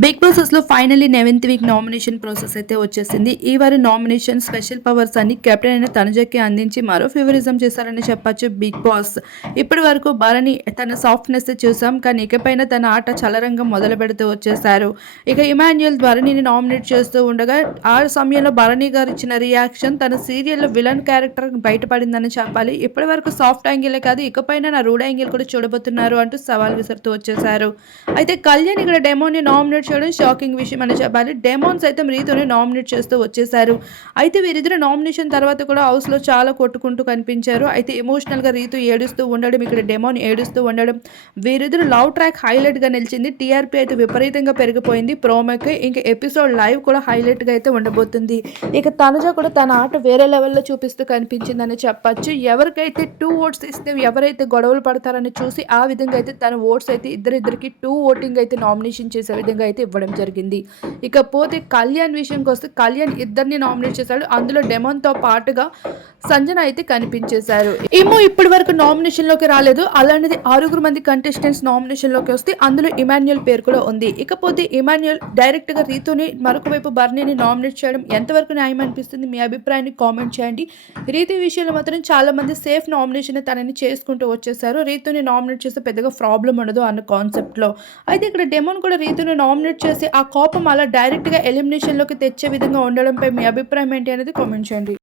Big బాసెస్లో finally eleventh week nomination process అయితే వచ్చేసింది. ఈ వారి నామినేషన్ స్పెషల్ పవర్స్ అన్ని కెప్టెన్ అయిన తనుజకి అందించి మరో ఫేవరిజం చేశారని చెప్పచ్చు బిగ్ బాస్. ఇప్పటి వరకు భరణి తన సాఫ్ట్నెస్ చూసాం. కానీ ఇకపైన తన ఆట చలరంగం మొదలు పెడుతూ వచ్చేసారు ఇక ఇమాన్యుయల్ భరణిని నామినేట్ చేస్తూ ఉండగా ఆ సమయంలో భరణి గారు ఇచ్చిన రియాక్షన్ తన సీరియల్లో విలన్ క్యారెక్టర్ బయటపడిందని చెప్పాలి. ఇప్పటి వరకు సాఫ్ట్ యాంగిలే కాదు ఇకపైన నా రూడ్ యాంగిల్ కూడా చూడబోతున్నారు అంటూ సవాల్ విసురుతూ వచ్చేసారు అయితే కళ్యాణ్ ఇక్కడ డెమోని నామినేట్ చేయడం షాకింగ్ విషయం అని చెప్పాలి. డెమోన్స్ సైతం రీతోనే నామినేట్ చేస్తూ వచ్చేసారు అయితే వీరిద్దరు నామినేషన్ తర్వాత కూడా హౌస్లో చాలా కొట్టుకుంటూ కనిపించారు. అయితే ఎమోషనల్గా రీతు ఏడుస్తూ ఉండడం ఇక్కడ డెమోన్ ఏడుస్తూ ఉండడం వీరిద్దరు లవ్ ట్రాక్ హైలైట్గా నిలిచింది. టీఆర్పీ అయితే విపరీతంగా పెరిగిపోయింది. ప్రోమోకి ఇంకా ఎపిసోడ్ లైవ్ కూడా హైలైట్గా అయితే ఉండబోతుంది. ఇక తనుజ కూడా తన ఆట వేరే లెవెల్లో చూపిస్తూ కనిపించిందని చెప్పచ్చు. ఎవరికైతే టూ ఓట్స్ ఇస్తే ఎవరైతే గొడవలు పడతారని చూసి ఆ విధంగా అయితే తన ఓట్స్ అయితే ఇద్దరిద్దరికి టూ ఓటింగ్ అయితే నామినేషన్ చేసే విధంగా అయితే ఇవ్వడం జరిగింది. ఇకపోతే కళ్యాణ్ విషయంకి వస్తే కళ్యాణ్ ఇద్దరిని నామినేట్ చేశాడు. అందులో డెమోన్తో పాటుగా సంజన అయితే కనిపించేశారు. ఏమో ఇప్పటి వరకు నామినేషన్లోకి రాలేదు. అలాంటిది ఆరుగురు మంది కంటెస్టెంట్స్ నామినేషన్లోకి వస్తే అందులో ఇమాన్యుయల్ పేరు కూడా ఉంది. ఇకపోతే ఇమాన్యుయల్ డైరెక్ట్గా రీతుని మరొక వైపు బర్నీని నామినేట్ చేయడం ఎంతవరకు న్యాయం అనిపిస్తుంది? మీ అభిప్రాయాన్ని కామెంట్ చేయండి. రీతి విషయంలో మాత్రం చాలా మంది సేఫ్ నామినేషన్ తనని చేసుకుంటూ వచ్చేసారు రీతుని నామినేట్ చేస్తే పెద్దగా ప్రాబ్లం ఉండదు అన్న కాన్సెప్ట్లో అయితే ఇక్కడ డెమోన్ కూడా రీతుని నామినేట్ చేసి ఆ కోపం అలా డైరెక్ట్గా ఎలిమినేషన్లోకి తెచ్చే విధంగా ఉండడంపై మీ అభిప్రాయం ఏంటి అనేది కామెంట్ చేయండి.